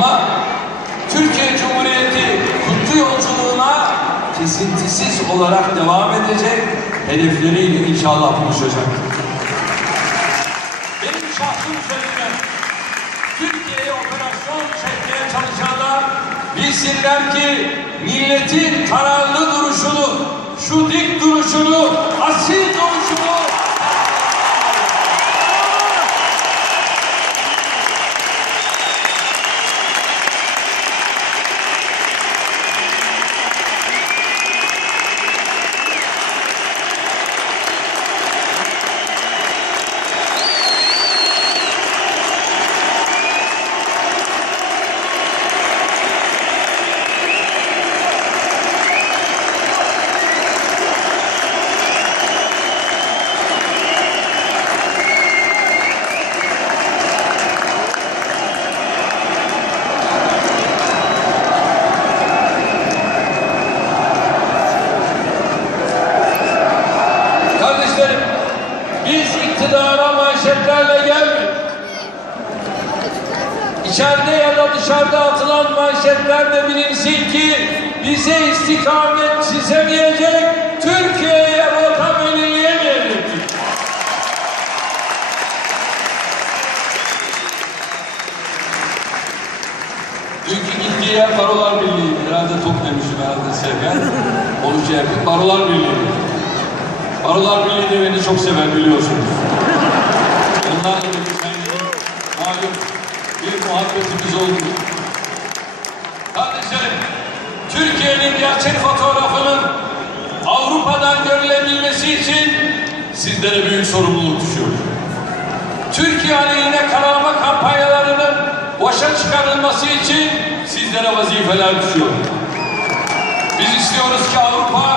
Ama Türkiye Cumhuriyeti kutlu yolculuğuna kesintisiz olarak devam edecek, hedefleriyle inşallah buluşacak. Benim şahsım sözüme Türkiye'ye operasyon çekmeye çalışanlar bilsinler ki milletin kararlı duruşunu, şu dik duruşunu biz iktidara manşetlerle gelmedik. İçeride ya da dışarıda atılan manşetlerle bilinsin ki bize istikamet çizemeyecek, Türkiye'ye rota belirleyemeyecek. Dünkü gittiği yer Barolar Birliği. Herhalde top demişim herhalde. Onu şey yapayım. Barolar Birliği. Barolar Birliği de beni çok sever biliyorsunuz. Onlarla da gün malum bir muhabbetimiz oldu. Kardeşlerim, Türkiye'nin gerçek fotoğrafının Avrupa'dan görülebilmesi için sizlere büyük sorumluluk düşüyor. Türkiye aleyhine kararma kampanyalarının boşa çıkarılması için sizlere vazifeler düşüyor. Biz istiyoruz ki Avrupa